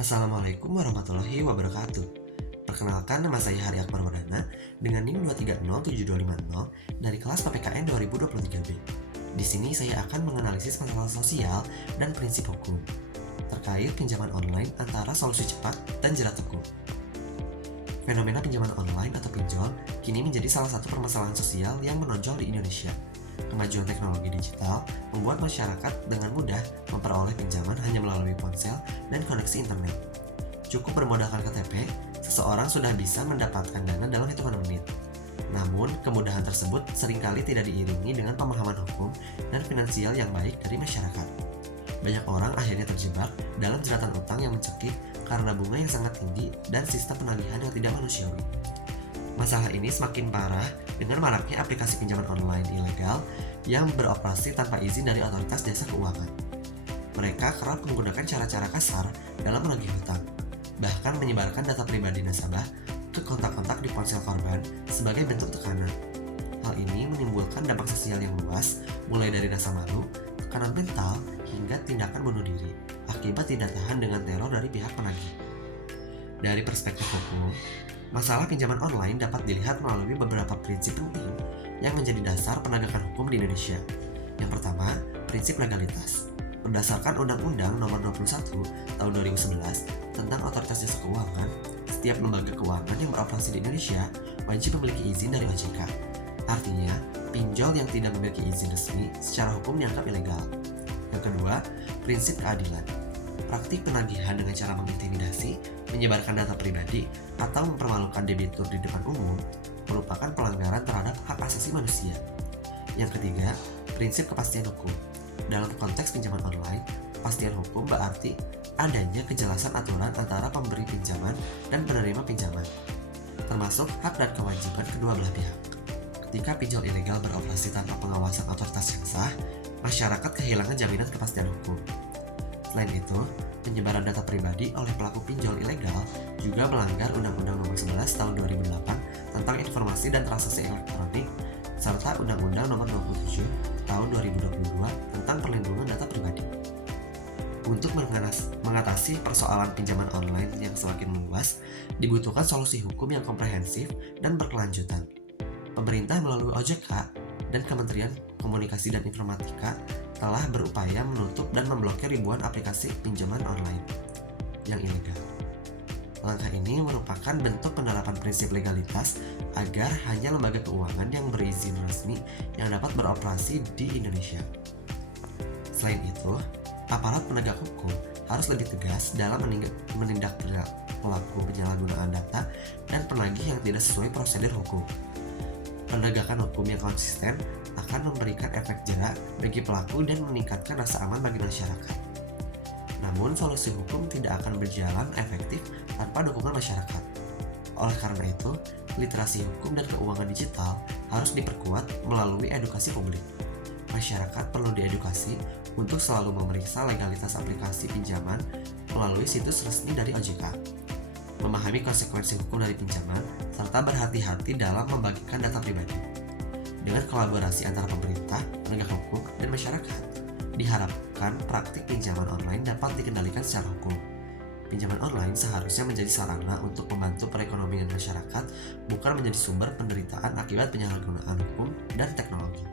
Assalamualaikum warahmatullahi wabarakatuh. Perkenalkan, nama saya Hari Akbar Wardana dengan NIM 2307250 dari kelas PPKN 2023B. Di sini saya akan menganalisis masalah sosial dan prinsip hukum terkait pinjaman online antara solusi cepat dan jerat hukum. Fenomena pinjaman online atau pinjol kini menjadi salah satu permasalahan sosial yang menonjol di Indonesia. Kemajuan teknologi digital membuat masyarakat dengan mudah memperoleh pinjaman hanya melalui ponsel dan koneksi internet. Cukup bermodalkan KTP, seseorang sudah bisa mendapatkan dana dalam hitungan menit. Namun, kemudahan tersebut seringkali tidak diiringi dengan pemahaman hukum dan finansial yang baik dari masyarakat. Banyak orang akhirnya terjebak dalam jeratan utang yang mencekik karena bunga yang sangat tinggi dan sistem penagihan yang tidak manusiawi. Masalah ini semakin parah dengan maraknya aplikasi pinjaman online ilegal yang beroperasi tanpa izin dari otoritas jasa keuangan. Mereka kerap menggunakan cara-cara kasar dalam menagih hutang, bahkan menyebarkan data pribadi nasabah ke kontak-kontak di ponsel korban sebagai bentuk tekanan. Hal ini menimbulkan dampak sosial yang luas, mulai dari rasa malu, tekanan mental, hingga tindakan bunuh diri akibat tidak tahan dengan teror dari pihak penagih. Dari perspektif hukum, masalah pinjaman online dapat dilihat melalui beberapa prinsip penting yang menjadi dasar penegakan hukum di Indonesia. Yang pertama, prinsip legalitas. Berdasarkan Undang-Undang Nomor 21 Tahun 2011 tentang Otoritas Jasa Keuangan, setiap lembaga keuangan yang beroperasi di Indonesia wajib memiliki izin dari OJK. Artinya, pinjol yang tidak memiliki izin resmi secara hukum dianggap ilegal. Yang kedua, prinsip keadilan. Praktik penagihan dengan cara mengintimidasi, menyebarkan data pribadi, atau mempermalukan debitur di depan umum merupakan pelanggaran terhadap hak asasi manusia. Yang ketiga, prinsip kepastian hukum. Dalam konteks pinjaman online, kepastian hukum berarti adanya kejelasan aturan antara pemberi pinjaman dan penerima pinjaman, termasuk hak dan kewajiban kedua belah pihak. Ketika pinjol ilegal beroperasi tanpa pengawasan otoritas yang sah, masyarakat kehilangan jaminan kepastian hukum. Selain itu, penyebaran data pribadi oleh pelaku pinjol ilegal juga melanggar Undang-Undang Nomor 11 Tahun 2008 tentang Informasi dan Transaksi Elektronik serta Undang-Undang Nomor 27 Tahun 2022 tentang Perlindungan Data Pribadi. Untuk mengatasi persoalan pinjaman online yang semakin meluas, dibutuhkan solusi hukum yang komprehensif dan berkelanjutan. Pemerintah melalui OJK dan Kementerian Komunikasi dan Informatika telah berupaya menutup dan memblokir ribuan aplikasi pinjaman online yang ilegal. Langkah ini merupakan bentuk penerapan prinsip legalitas agar hanya lembaga keuangan yang berizin resmi yang dapat beroperasi di Indonesia. Selain itu, aparat penegak hukum harus lebih tegas dalam menindak pelaku penyalahgunaan data dan penagih yang tidak sesuai prosedur hukum. Penegakan hukum yang konsisten akan memberikan efek jera bagi pelaku dan meningkatkan rasa aman bagi masyarakat. Namun, solusi hukum tidak akan berjalan efektif tanpa dukungan masyarakat. Oleh karena itu, literasi hukum dan keuangan digital harus diperkuat melalui edukasi publik. Masyarakat perlu diedukasi untuk selalu memeriksa legalitas aplikasi pinjaman melalui situs resmi dari OJK, memahami konsekuensi hukum dari pinjaman, serta berhati-hati dalam membagikan data pribadi. Dengan kolaborasi antara pemerintah, penegak hukum, dan masyarakat, diharapkan praktik pinjaman online dapat dikendalikan secara hukum. Pinjaman online seharusnya menjadi sarana untuk membantu perekonomian masyarakat, bukan menjadi sumber penderitaan akibat penyalahgunaan hukum dan teknologi.